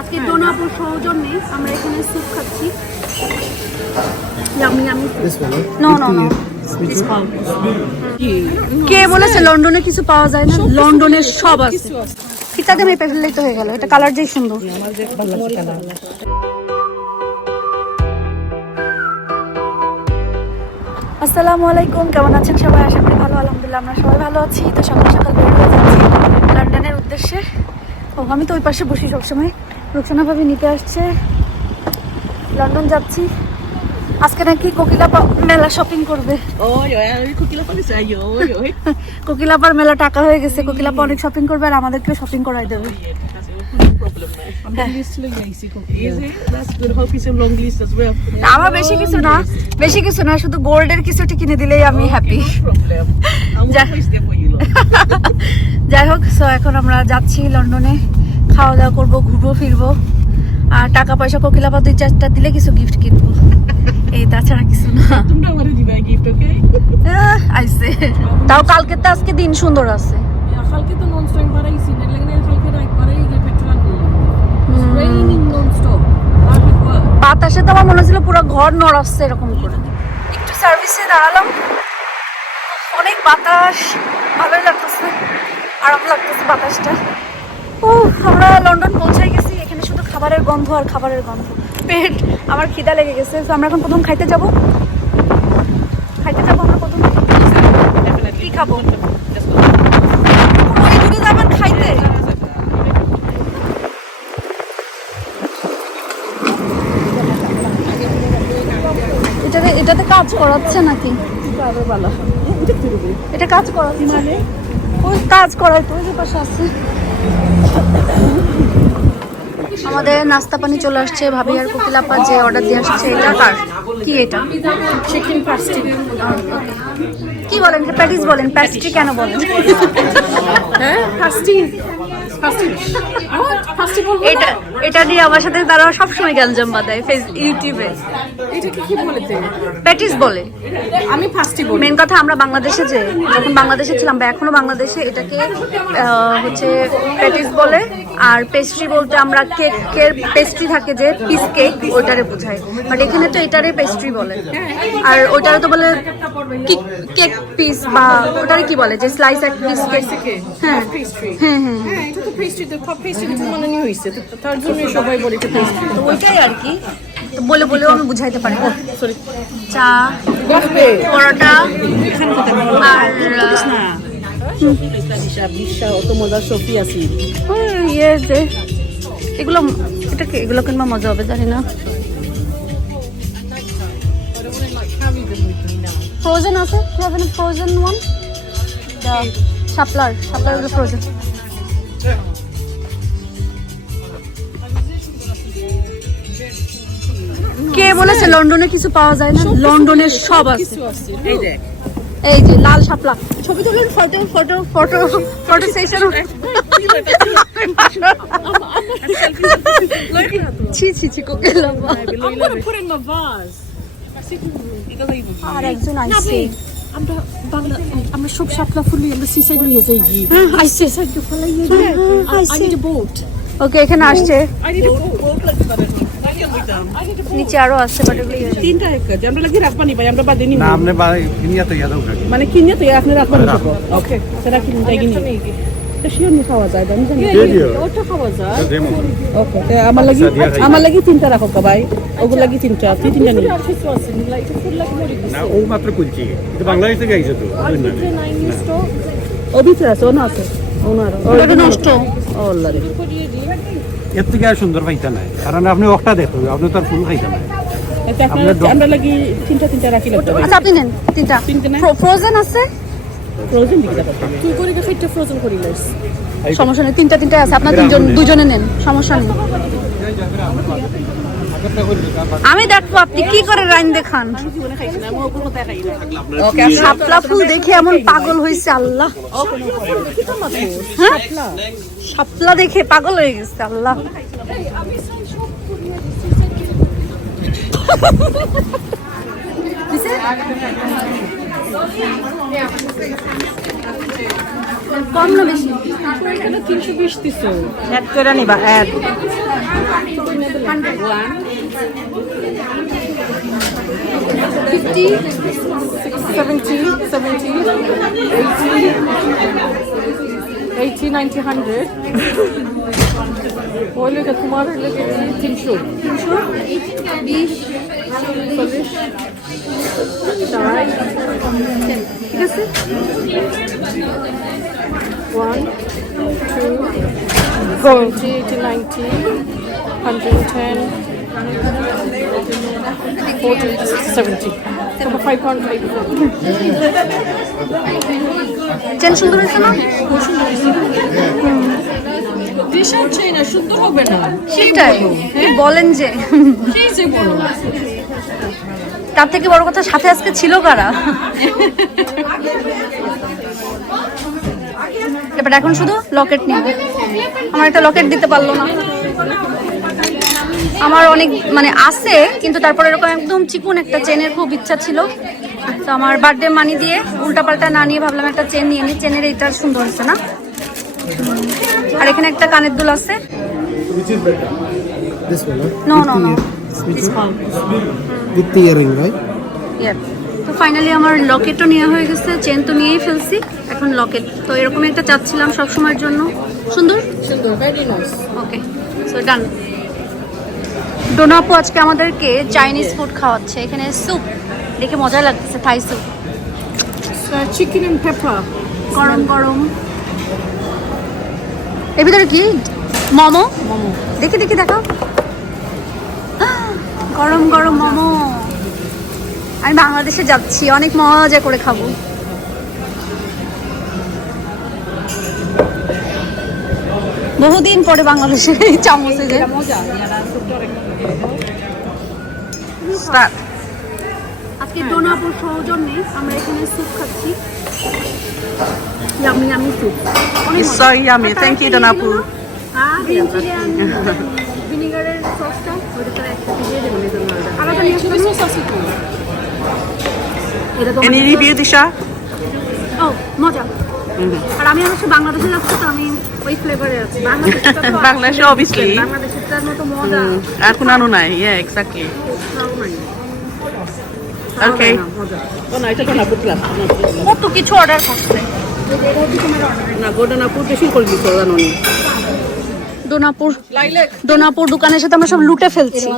আজকে ডোনাপুর সৌজন্যে আমরা এখানে স্যুপ খাচ্ছি। Yummy yummy no no no কে বলেছে লন্ডনে কিছু পাওয়া যায় না? লন্ডনের সব আছে। ফিতাতে মেপে ফেললেই তো হয়ে গেল এটা কালার যেই সুন্দর। আসসালামু আলাইকুম কেমন আছেন সবাই? আশা করি ভালো আলহামদুলিল্লাহ আমরা সবাই ভালো আছি। তো সকাল সকাল বের হয়ে যাচ্ছি লন্ডনের উদ্দেশ্যে। ও আমি তো ওই পাশে বসি সবসময়। রুকসানাভাবে নিতে আসছে। লন্ডন যাচ্ছি। আজকে নাকি কোকিলাপা মেলা শপিং করবে. কোকিলাপার মেলা টাকা হয়ে গেছে। কোকিলাপা অনেক শপিং করবে আর আমাদেরকেও শপিং করাই দেবে. আমার বেশি কিছু না। বেশি কিছু না শুধু গোল্ডের কিছুটি কিনে দিলেই আমি হ্যাপি যাই হোক সো এখন আমরা যাচ্ছি লন্ডনে। খাওয়া দাওয়া করব ঘুরবো ফিরবো। আর টাকা পয়সা কোকিলাপা দুই চারটা দিলে কিছু গিফট কিনবো। এই তাছাড়া কিছু না। তোমরা আমারে দিবা তাও কালকে তো আজকে দিন সুন্দর আছে। Ja, Falke তো non-stop বাড়াইছি না লাগে Falke রাইট বাড়াই গিয়ে পেট্রোল রেইনিং নন-স্টপ বাতাসে তো আমার মনে হচ্ছিল পুরো ঘর নড়াচ্ছে এরকম করে। একটু সার্ভিসে দাঁড়ালাম। অনেক বাতাস। ভালোই লাগতেছে আরাম লাগতেছে বাতাসটা। ও আমরা লন্ডন পৌঁছে গেছি, এখানে শুধু খাবারের গন্ধ আর খাবারের গন্ধ। পেট, আমার খিদা লেগে গেছে তো আমরা এখন প্রথম খাইতে যাব। খাইতে যাব আমরা প্রথম। কি খাব? এটাতে এটাতে কাজ করাচ্ছে নাকি? এটা কাজ করা মানে? ওই কাজ করার পাশে আছে। আমাদের নাস্তা পানি চলে আসছে ভাবি আর কোকিলাপা যে অর্ডার দিয়ে আসছে এটা কার? কি এটা? চিকেন কি বলেন এটা প্যাটিস বলেন প্যাস্ট্রি কেন বলেন? হ্যাঁ এটা এটা নিয়ে আমার সাথে তারা সবসময় গ্যাঞ্জাম বাঁধায় ফেস ইউটিউবে এটাকে কি বলেছে প্যাটিস বলে। আমি পাস্টি বলি। মেন কথা আমরা বাংলাদেশে যে যখন বাংলাদেশে ছিলাম বা এখনও বাংলাদেশে এটাকে হচ্ছে প্যাটিস বলে। আর পেস্ট্রি বলতে আমরা কেকের পেস্ট্রি থাকে যে পিস কেক ওইটারে বোঝায়। বাট এখানে তো এটারে পেস্ট্রি বলে। আর ওইটারে তো বলে কেক পিস বা ওটারে কি বলে? যে স্লাইস এক পিস কেক হ্যাঁ। পেস্ট্রি হ্যাঁ হ্যাঁ। তো পেস্ট্রি তো পেস্ট্রি তো বানানো হয়েছে তো তার জন্য সবাই বলে এটা পেস্ট্রি তো। ওইটাই আর কি। তো বলে বলেও আমি বুঝাইতে পারি। না সরি চা গফে পরোটা আর ইয়ে এগুলো এটা কি এগুলো কিনবা মজা হবে জানি না। ফ্রোজেন আছে? ফ্রোজেন ওয়ান শাপলার শাপলার এগুলো ফ্রোজেন কে বলেছে লন্ডনে কিছু পাওয়া যায় না? লন্ডনের সব আছে। এই দেখ এই যে লাল শাপলা। ছবি তুলুন photo photo photo photo session ছি ছি ছি vase আর একজন আমরা বাংলা আমরা সব শাপলা ফুল আমরা সিসাইড নিয়ে যাই আইসে সাইড ফলাই যাই ওকে এখানে আসছে। নিচে আরও আসছে বাট এগুলো ইয়ে। তিনটা এক কাজ আমরা লাগি রাখবা নি ভাই আমরা বাদে নি না আপনি কিনিয়া তো ইয়াদও খাকি মানে কিনে তো আপনি রাখবা নি ওকে সেটা কিনে যাই কিনি তো শিওর নি খাওয়া যায় আমি জানি। ওটা খাওয়া যায়। ওকে তো আমার লাগি আমার লাগি তিনটা রাখো কা ভাই। ওগুলো লাগি তিনটা তুই তিনটা নি আছে না ও মাত্র কুলছি কিন্তু বাংলাদেশ থেকে আইছে তো। আর ভিতরে নাইন স্টো ও ভিতরে আছে ও না আছে। ও না ও নষ্ট। ও আল্লাহ রে। করিয়ে দিই এর থেকে আর সুন্দর পাইতে নাই। কারণ আপনি একটা দেখো আপনি তো আর ফুল খাইতে নাই। এটা আপনার আমরা লাগি তিনটা তিনটা রাখি আচ্ছা আপনি নেন তিনটা। তিনটা না? ফ্রোজেন আছে? ফ্রোজেন দিকে যাবে। তুই করে গেছে ফ্রোজেন করি লাইস। সমস্যা নেই তিনটা তিনটা আছে আপনার তিনজন দুজনে নেন সমস্যা নেই। আমি দেখব আপনি কি করে রাইন দেখান। ওকে শাপলা ফুল দেখে এমন পাগল হয়েছে আল্লাহ। হ্যাঁ? শাপলা দেখে পাগল হয়ে গেছে আল্লাহ। কম না বেশি এখানে তিনশো বিশ দিছো। অ্যাড করে নিবা add 50, 17, 17, 18, 18, 1900. What look at the look at the Tinshu. Tinshu? 1, 2, 20, 90, 110, chain সুন্দর হয়েছে না? টি বলেন যে। তার থেকে বড় কথা সাথে আজকে ছিল কারা? এবার এখন শুধু লকেট নিব আমার একটা লকেট দিতে পারল না। আমার অনেক মানে আছে কিন্তু তারপরে এরকম একদম চিকুন একটা চেনের খুব ইচ্ছা ছিল। তো আমার বার্থডে মানি দিয়ে উল্টাপাল্টা না নিয়ে ভাবলাম একটা চেন নিয়ে নিই চেনের এইটা সুন্দর হচ্ছে না? আর এখানে একটা কানের দুল আছে? নো নো নো তো ফাইনালি আমার লকেটও নেওয়া হয়ে গেছে। চেন তো নিয়েই ফেলছি। এখন লকেট তো এরকম একটা চাচ্ছিলাম সব সময়ের জন্য। সুন্দর? সুন্দর ওকে সো ডান ডোনাপু আজকে আমাদেরকে চাইনিজ ফুড খাওয়াচ্ছে। এখানে স্যুপ দেখে মজা লাগতেছে Thai soup chicken and pepper গরম গরম। এর ভিতরে কি? মোমো? মোমো। দেখি দেখি দেখো। গরম গরম মোমো। আমি বাংলাদেশে যাচ্ছি অনেক মজা করে খাব। বহুদিন পরে বাংলাদেশে চামচে যে মজা। স্টার্ট। আজকে ডোনাপুর সৌজন্যে আমরা এখানে স্যুপ খাচ্ছি। Yummy yummy soup. It's so yummy. Thank you, Donapu. Green ভিনিগারের সসটা? ওটা একসাথে দিয়ে দেবেন আলাদা নিয়ে আসবেন চিলি সস আছে তো। এটা তো Any review, Disha? ও মজা। আর আমি অবশ্য বাংলাদেশে যাচ্ছি তো আমি ওই ফ্লেভারে আছি। তো Bangladesh, obviously. বাংলাদেশের মতো মজা। আর কোনো নাই। Yeah exactly কত কিছু অর্ডার করছে না গোডানাপুর বেশি করে দিছো ডোনাপুর লাইলেক ডোনাপুর দোকানের সাথে আমরা সব লুটে ফেলছি।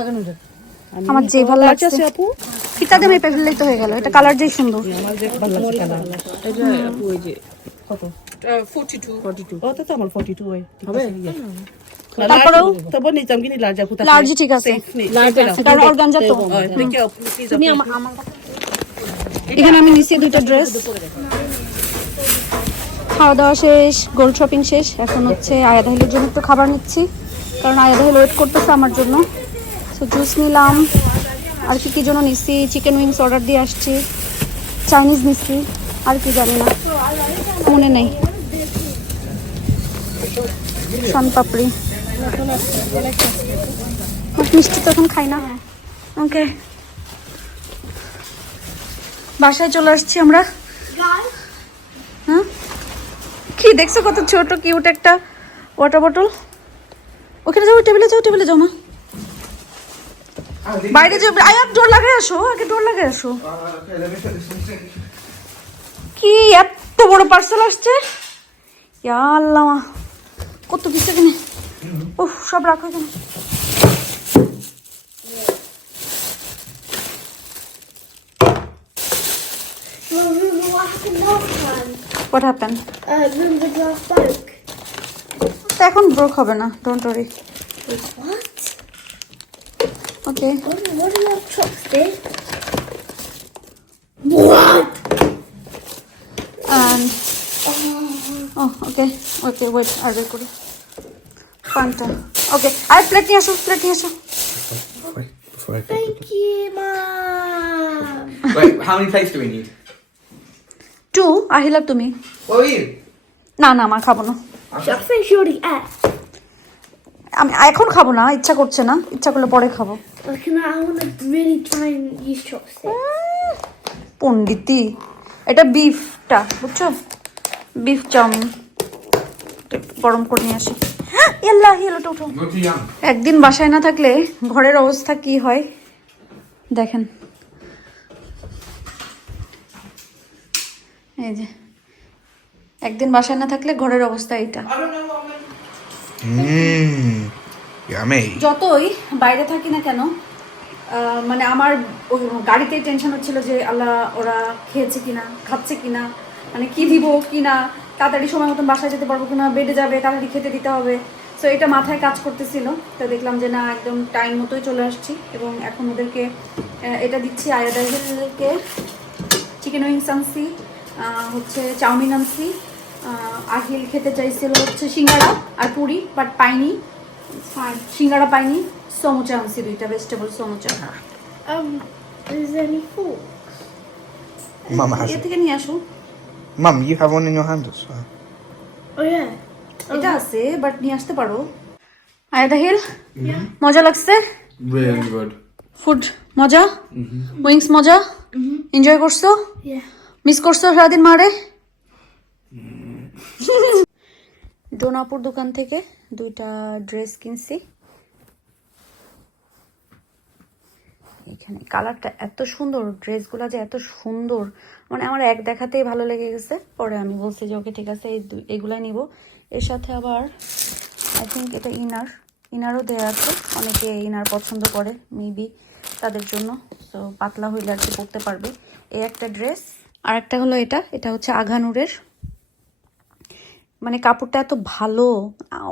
আমার যে ভালো লাগছে। আপু ফিতা দিয়ে মেপে ফেললেই তো হয়ে গেল এটা কালার যেই সুন্দর। আমার যে ভালো লাগছে কালার এটা আপু ওই যে কত 42 42 oh তো আমার 42 হয় হবে? তারপরেও তবে লার্জ ঠিক আছে। কারণ অর্গানজা তো তুমি আমার এখানে আমি নিচ্ছি দুইটা ড্রেস খাওয়া দাওয়া শেষ গোল্ড শপিং শেষ। এখন হচ্ছে আয়াদা হিলের জন্য একটু খাবার নিচ্ছি। কারণ আয়াদা হিল ওয়েট করতেছে আমার জন্য। সো জুস নিলাম। আর কি কি জন্য নিচ্ছি চিকেন উইংস অর্ডার দিয়ে আসছি। চাইনিজ নিচ্ছি আর কি জানি না। মনে নেই। শান পাপড়ি। মিষ্টি তখন খাই না। ওকে। বাসায় চলে আসছি আমরা। হ্যাঁ? কি দেখছ কত ছোট কিউট একটা ওয়াটার বটল ওখানে যাও টেবিলে যাও টেবিলে যাও বাইরে যাও, আয় ডোর লাগাই আসো, আগে ডোর লাগাই আসো। কি এত বড় পার্সেল আসছে? আল্লাহ কত কিছু এখানে। উফ সব রাখো এখানে Well, remember what happened last time? What happen Uh, remember the glass broke? তো এখন ব্রোক হবে না don't worry What? Okay What, what are your chopsticks? What? and oh okay okay wait আর বের করি পানটা ওকে আর প্লেট নিয়ে আসো প্লেট নিয়ে আসো before I Thank you, Mom. Wait, how many plates do we need? Two Ahila তুমি What are you? না না আমার খাব না. আমি এখন খাব না ইচ্ছা করছে না ইচ্ছা করলে পরে খাব. পন্ডিতি এটা বিফটা বুঝছ বিফ চাউমিন গরম করে নিয়ে আসি একদিন বাসায় না থাকলে ঘরের অবস্থা কি হয়? দেখেন। এই যে একদিন বাসায় না থাকলে ঘরের অবস্থা এইটা. যতই বাইরে থাকি না কেন আহ, মানে আমার ওই গাড়িতেই টেনশন হচ্ছিল যে আল্লাহ ওরা খেয়েছে কিনা খাচ্ছে কিনা মানে কি দিব কিনা তাড়াতাড়ি সময় মতন বাসায় যেতে পারব কিনা বেডে যাবে তাড়াতাড়ি খেতে দিতে হবে। সো এটা মাথায় কাজ করতেছিল। তো দেখলাম যে না একদম টাইম মতোই চলে আসছি এবং এখন ওদেরকে এটা দিচ্ছি আয়াদাহিলকে চিকেন উইংস আনছি হচ্ছে চাউমিন আনছি আহ, আহিল খেতে চাইছিল হচ্ছে সিঙ্গাড়া আর পুরি বাট পাইনি। সিঙ্গাড়া পাইনি। সমুচা আনছি দুইটা ভেজিটেবল সমুচা। Um, এ থেকে নিয়ে আসো। Mum, you have one in your hand as. Oh yeah. এটা আছে বাট নিয়ে আসতে পারো। আয়াদা হিল মজা লাগছে? Really good. ফুড মজা? উইংস মজা? এনজয় করছ? মিস করছ সারাদিন মারে? ডোনাপুর দোকান থেকে দুইটা ড্রেস কিনছি। এখানে। কালারটা এত সুন্দর, ড্রেসগুলো যে এত সুন্দর। মানে আমার এক দেখাতেই ভালো লেগে গেছে। পরে আমি বলছি যে, ওকে, ঠিক আছে, এই এগুলাই নিব। এর সাথে আবার আই থিঙ্ক এটা ইনার। ইনারও দেওয়া আছে। অনেকে ইনার পছন্দ করে মেবি তাদের জন্য। তো পাতলা হইলে আর কি পরতে পারবে। এই একটা ড্রেস। আর একটা হলো এটা। এটা হচ্ছে আঘানুরের। মানে কাপড়টা এত ভালো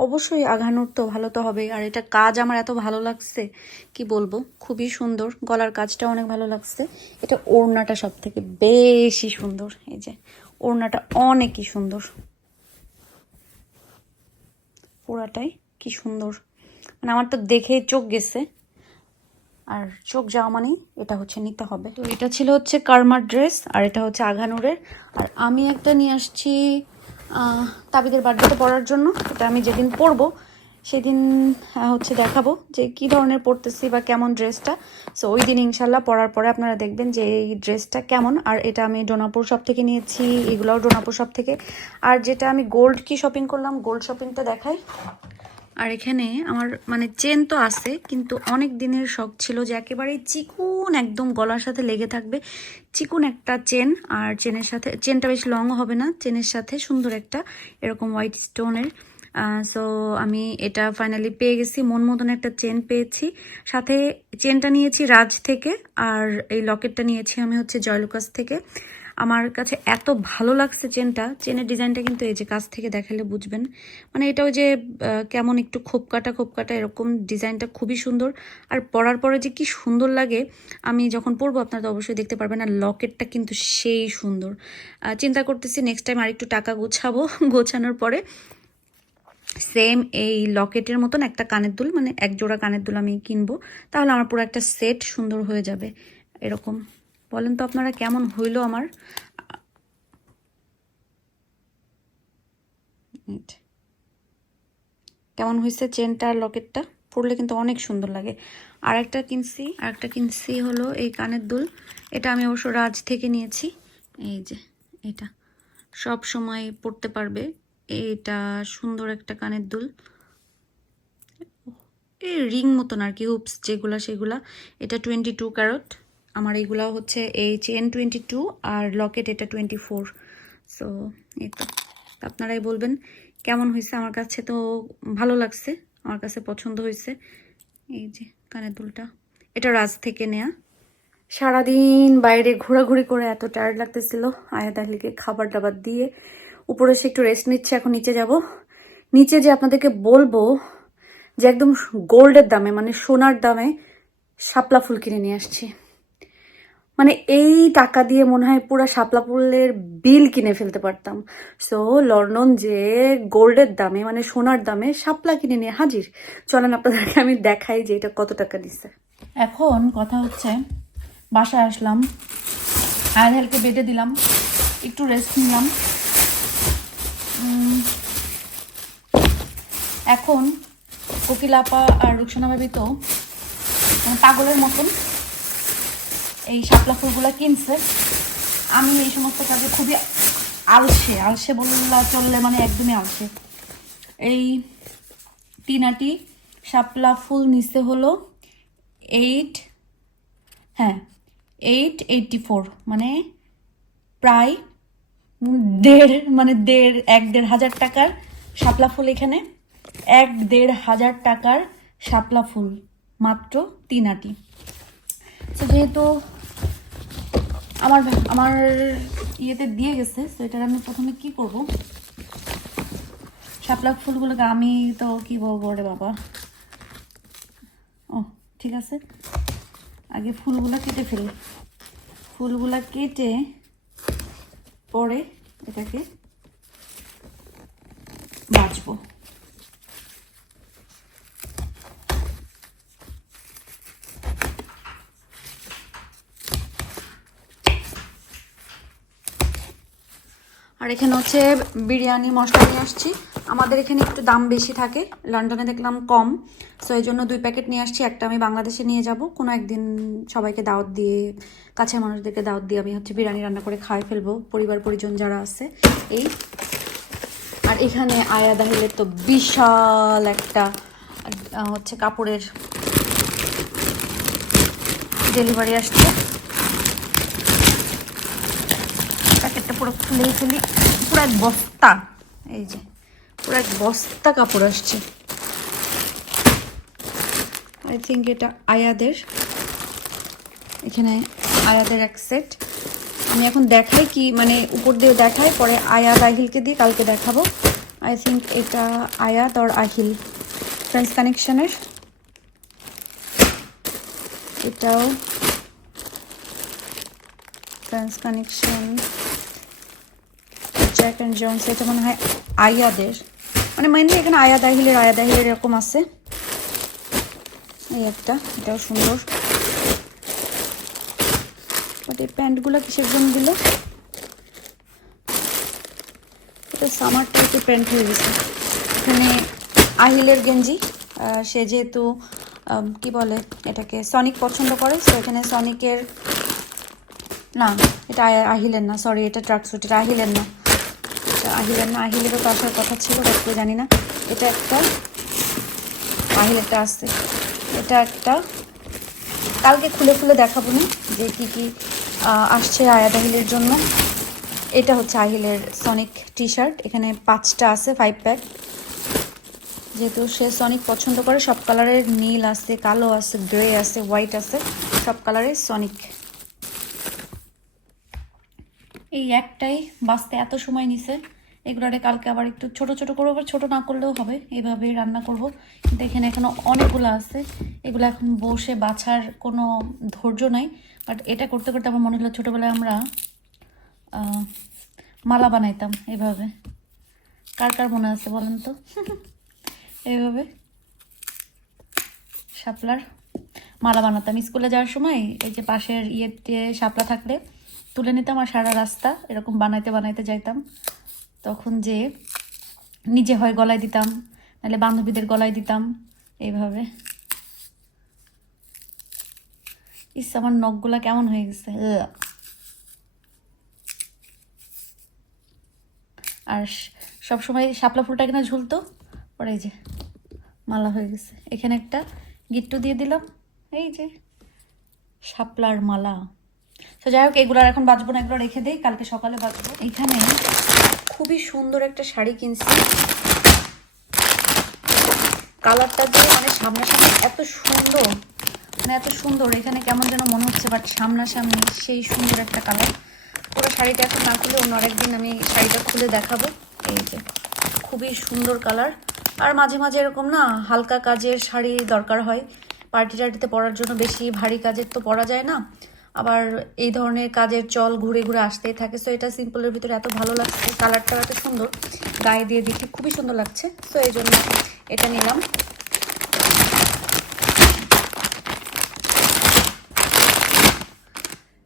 অবশ্যই আঘানুর তো ভালো তো হবে আর এটা কাজ আমার এত ভালো লাগছে, কি বলব? খুবই সুন্দর, গলার কাজটা অনেক ভালো লাগছে। এটা ওড়নাটা সব থেকে বেশি সুন্দর, এই যে ওড়নাটা অনেকই সুন্দর। পুরাটাই কি সুন্দর। মানে আমার তো দেখে চোখ গেছে। আর চোখ যাওয়া মানেই এটা হচ্ছে নিতে হবে। তো এটা ছিল হচ্ছে কার্মার ড্রেস, আর এটা হচ্ছে আঘানুরের। আর আমি একটা নিয়ে আসছি তাবিদের বার্থডেতে পরার জন্য, এটা আমি যেদিন পরব সেদিন হচ্ছে দেখাবো যে কি ধরনের পরতেছি বা কেমন ড্রেসটা। সো ওই দিন ইনশাল্লাহ পরার পরে আপনারা দেখবেন যে এই ড্রেসটা কেমন। আর এটা আমি ডোনাপুর শপ থেকে নিয়েছি, এগুলোও ডোনাপুর শপ থেকে। আর যেটা আমি গোল্ড কি শপিং করলাম, গোল্ড শপিংটা দেখাই। আর এখানে আমার মানে চেন তো আছে, কিন্তু অনেক দিনের শখ ছিল যে একেবারে চিকুন একদম গলার সাথে লেগে থাকবে। চিকুন একটা চেন, আর চেনের সাথে, চেনটা বেশ লং হবে না, চেনের সাথে সুন্দর একটা এরকম হোয়াইট স্টোনের সো আমি এটা ফাইনালি পেয়ে গেছি, মন মতন একটা চেন পেয়েছি। সাথে চেনটা নিয়েছি রাজ থেকে, আর এই লকেটটা নিয়েছি আমি হচ্ছে জয়লুকাস থেকে। আমার কাছে এত ভালো লাগছে চেনটা। চেনের ডিজাইনটা কিন্তু এই যে কাছ থেকে দেখালে বুঝবেন। মানে এটাও যে কেমন একটু খোপ কাটা খোপ কাটা এরকম ডিজাইনটা খুবই সুন্দর। আর পরার পরে যে কি সুন্দর লাগে, আমি যখন পরবো আপনারা তো অবশ্যই দেখতে পারবেন। আর লকেটটা কিন্তু সেই সুন্দর। চিন্তা করতেছি নেক্সট টাইম আরেকটু টাকা গোছাবো। গোছানোর পরে সেম এই লকেটের মতন একটা কানের দুল মানে এক জোড়া কানের দুল আমি কিনবো। তাহলে আমার পুরো একটা সেট সুন্দর হয়ে যাবে। এরকম। বলেন তো আপনারা কেমন হইল আমার? কেমন হয়েছে চেনটা আর লকেটটা? পরলে কিন্তু অনেক সুন্দর লাগে। আর একটা কিনছি আর একটা কিনছি হলো এই কানের দুল। এটা আমি অবশ্য রাজ থেকে নিয়েছি। এই যে, এটা। সব সময় পরতে পারবে। এটা সুন্দর একটা কানের দুল। এই রিং মতন আর কি, হুপস যেগুলা সেগুলা। এটা টোয়েন্টি টু ক্যারট। আমার এইগুলাও হচ্ছে এই চেন টোয়েন্টি টু আর লকেট এটা টোয়েন্টি ফোর সো এই তো। আপনারাই বলবেন, কেমন হয়েছে আমার কাছে তো ভালো লাগছে, আমার কাছে পছন্দ হয়েছে এই যে, কানের দুলটা। এটা রাজ থেকে নেয়া। সারাদিন বাইরে ঘোরাঘুরি করে এত টায়ার্ড লাগতেছিল, আয়াত আহলিকে খাবার দাবার দিয়ে। উপরে এসে একটু রেস্ট নিচ্ছে, এখন নিচে যাব। নিচে যে আপনাদেরকে বলব যে একদম গোল্ডের দামে মানে সোনার দামে শাপলা ফুল কিনে নিয়ে আসছি। মানে এই টাকা দিয়ে মনে হয় পুরো শাপলা বিল কিনে ফেলতে পারতাম। সো লন্ডন যে গোল্ডের দামে মানে সোনার দামে শাপলা কিনে নিয়ে হাজির। চলেন আপনাদেরকে আমি দেখাই যে এটা কত টাকা দিছে। এখন কথা হচ্ছে, বাসায় আসলাম আয়ালকে বেঁধে দিলাম, একটু রেস্ট নিলাম। এখন কোকিলাপা আর রুকসানা ভাবি তো মানে পাগলের মতন এই শাপলা ফুলগুলো কিনছে। আমি এই সমস্ত কাজে খুবই আলসে। আলসে বললা চললে মানে একদমই আলসে। এই তিনাটি শাপলা ফুল নিচে হলো এইট হ্যাঁ এইট এইটটি ফোর মানে প্রায় দেড় মানে দেড়, এক দেড় হাজার টাকার শাপলা ফুল এখানে। এক দেড় হাজার টাকার শাপলা ফুল, মাত্র তিন আটি তো যেহেতু আমার আমার ইয়েতে দিয়ে গেছে, তো এটার আমি প্রথমে কি করব? শাপলা ফুলগুলোকে আমি তো কি বলব রে বাবা? ও, ঠিক আছে। আগে ফুলগুলো কেটে ফেলি। ফুলগুলো কেটে পরে এটাকে বাছবো আর এখানে হচ্ছে বিরিয়ানি, মশলা নিয়ে আসছি। আমাদের এখানে একটু দাম বেশি থাকে, লন্ডনে দেখলাম কম। সো এই জন্য দুই প্যাকেট নিয়ে আসছি, একটা আমি বাংলাদেশে নিয়ে যাব। কোনো একদিন সবাইকে দাওয়াত দিয়ে, কাছের মানুষদেরকে দাওয়াত দিয়ে আমি হচ্ছে বিরিয়ানি রান্না করে খাই ফেলব, পরিবার, পরিজন যারা আছে, এই। আর এখানে আয়া দাহিলের তো বিশাল একটা হচ্ছে কাপড়ের ডেলিভারি আসছে। পুরো খুলেই ফেলি পুরো এক বস্তা। এই যে, পুরো এক বস্তা কাপড় আসছে। আই থিঙ্ক এটা আয়াদের। এখানে আয়াদের এক সেট আমি এখন দেখাই কি মানে উপর দিয়ে দেখাই, পরে আয়াত আহিলকে দিয়ে কালকে দেখাবো। আই থিঙ্ক এটা আয়াত আর আহিল। ফ্রেন্ডস কানেকশানের এটাও friends connection Jack and Jones এটা মনে হয় আয়াদের। মানে মেনলি এখানে আয়া দাহিলের আয়া দাহিলের এরকম আছে। এই একটা, এটাও সুন্দর। এই প্যান্টগুলো কিসের জন্য দিল? সামার টাইপের প্যান্ট হয়ে গেছে। এখানে আহিলের গেঞ্জি সে যেহেতু কি বলে এটাকে সনিক পছন্দ করে সো এখানে সনিকের না, এটা আ- আহিলের না সরি এটা ট্রাক স্যুট এটা আহিলের না। এটা আহিলের না আহিলেরও তো আসার কথা ছিল বাট জানি না। এটা একটা আহিলেরটা আসছে এটা একটা, কালকে খুলে খুলে দেখাবো না যে কি কি আসছে আয়াত আহিলের জন্য। এটা হচ্ছে আহিলের সনিক টি শার্ট এখানে পাঁচটা আছে ফাইভ প্যাক যেহেতু সে সনিক পছন্দ করে, সব কালারের নীল আছে, কালো আছে গ্রে আছে হোয়াইট আছে, সব কালারের সনিক এই একটাই বাঁচতে এত সময় নিছে। এগুলোরে কালকে আবার একটু ছোট ছোট করব, আবার ছোট না করলেও হবে এইভাবে রান্না করব। কিন্তু এখানে এখনও অনেকগুলো আছে, এগুলো এখন বসে বাছার কোনো ধৈর্য নাই। বাট এটা করতে করতে আমার মনে হলো ছোটোবেলায় আমরা মালা বানাইতাম এভাবে। কার কার মনে আছে বলেন তো? এইভাবে শাপলার মালা বানাতাম। স্কুলে যাওয়ার সময় এই যে পাশের ইয়েতে শাপলা থাকলে তুলে নিতাম আর সারা রাস্তা এরকম বানাইতে বানাইতে যাইতাম। তখন যে নিজে হয় গলায় দিতাম, নাহলে বান্ধবীদের গলায় দিতাম, এইভাবে। ইস, আমার নখগুলা কেমন হয়ে গেছে। আর সব সময় শাপলা ফুলটা কিনা ঝুলতো, পরে এই যে মালা হয়ে গেছে। এখানে একটা গিট্টু দিয়ে দিলাম, এই যে শাপলার মালা। তো যাই হোক এগুলো এখন বাজবো না, এগুলো রেখে দিই, কালকে সকালে বাজবো। এখানে খুবই সুন্দর একটা শাড়ি কিনছি। কালারটা যে মানে সামনাসামনি এত সুন্দর মানে এত সুন্দর, এখানে কেমন যেন মনে হচ্ছে বাট সামনাসামনি সেই সুন্দর একটা কালার। পুরো শাড়িটা এখন না খুলে অন্য আরেকদিন আমি শাড়িটা খুলে দেখাবো। এই যে, খুবই সুন্দর কালার। আর মাঝে মাঝে এরকম না, হালকা কাজের শাড়ি দরকার হয়। পার্টি টার্টিতে পরার জন্য বেশি ভারী কাজের তো পরা যায় না। আবার এই ধরনের কাজের চল ঘুরে ঘুরে আসতেই থাকে। সো এটা সিম্পলের ভিতরে এত ভালো লাগছে কালারটাও এত সুন্দর, গায়ে দিয়ে দেখে খুবই সুন্দর লাগছে। সো এই জন্য এটা নিলাম।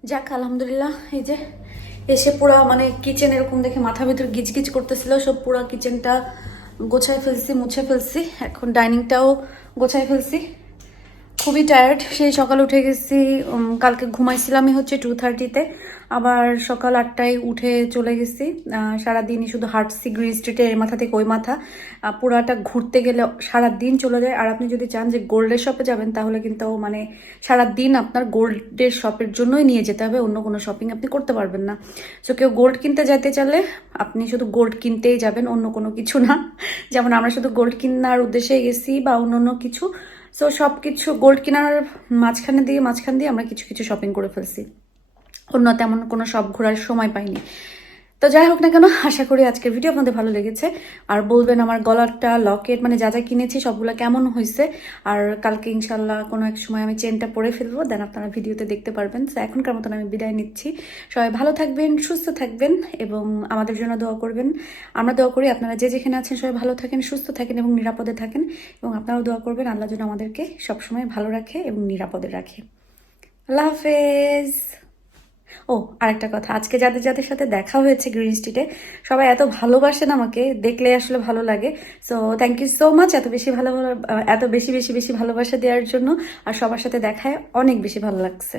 যাক, আলহামদুলিল্লাহ, এই যে এসে পুরা মানে কিচেন এরকম দেখে মাথা ভিতর গিজগিজ করতেছিল, সব পুরা কিচেনটা গোছায় ফেলছি, মুছে ফেলছি। এখন ডাইনিংটাও গোছায় ফেলছি। খুবই টায়ার্ড সেই সকালে উঠে গেছি কালকে ঘুমাইছিলামই হচ্ছে টু থার্টিতে আবার সকাল আটটায় উঠে চলে গেছি সারাদিনই শুধু হাঁটছি গ্রিন স্ট্রিটে এই মাথা থেকে ওই মাথা পুরাটা ঘুরতে গেলে সারা দিন চলে যায়, আর আপনি যদি চান যে গোল্ডের শপে যাবেন, তাহলে কিন্তু মানে সারা দিন আপনার গোল্ডের শপের জন্যই নিয়ে যেতে হবে, অন্য কোনো শপিং আপনি করতে পারবেন না। সো কেউ গোল্ড কিনতে যাইতে চাইলে, আপনি শুধু গোল্ড কিনতেই যাবেন, অন্য কোনো কিছু না। যেমন আমরা শুধু গোল্ড কিনার উদ্দেশ্যে গেছি বা অন্য অন্য কিছু সো সব কিছু গোল্ড কেনার মাঝখানে দিয়ে, মাঝখান দিয়ে আমরা কিছু কিছু শপিং করে ফেলছি। অন্য তেমন কোনো সব ঘোরার সময় পাইনি। তো যাই হোক না কেন, আশা করি আজকের ভিডিও আপনাদের ভালো লেগেছে। আর বলবেন আমার গলারটা লকেট মানে যা যা কিনেছি সবগুলো কেমন হয়েছে আর কালকে ইনশাল্লাহ কোনো এক সময় আমি চেনটা পরে ফেলব দেন আপনারা ভিডিওতে দেখতে পারবেন। তো এখনকার মতন আমি বিদায় নিচ্ছি। সবাই ভালো থাকবেন, সুস্থ থাকবেন এবং আমাদের জন্য দোয়া করবেন। আমরা দোয়া করি আপনারা যে যেখানে আছেন সবাই ভালো থাকেন, সুস্থ থাকেন এবং নিরাপদে থাকেন। এবং আপনারাও দোয়া করবেন আল্লাহ যেন আমাদেরকে সবসময় ভালো রাখে এবং নিরাপদে রাখে। আল্লাহ হাফেজ। ও, আরেকটা কথা। আজকে যাদের যাদের সাথে দেখা হয়েছে গ্রিন স্ট্রিটে সবাই এত ভালোবাসেন আমাকে, দেখলে আসলে ভালো লাগে। So thank you so much এত বেশি ভালো, এত বেশি বেশি বেশি ভালোবাসা দেওয়ার জন্য। আর সবার সাথে দেখায় অনেক বেশি ভালো লাগছে।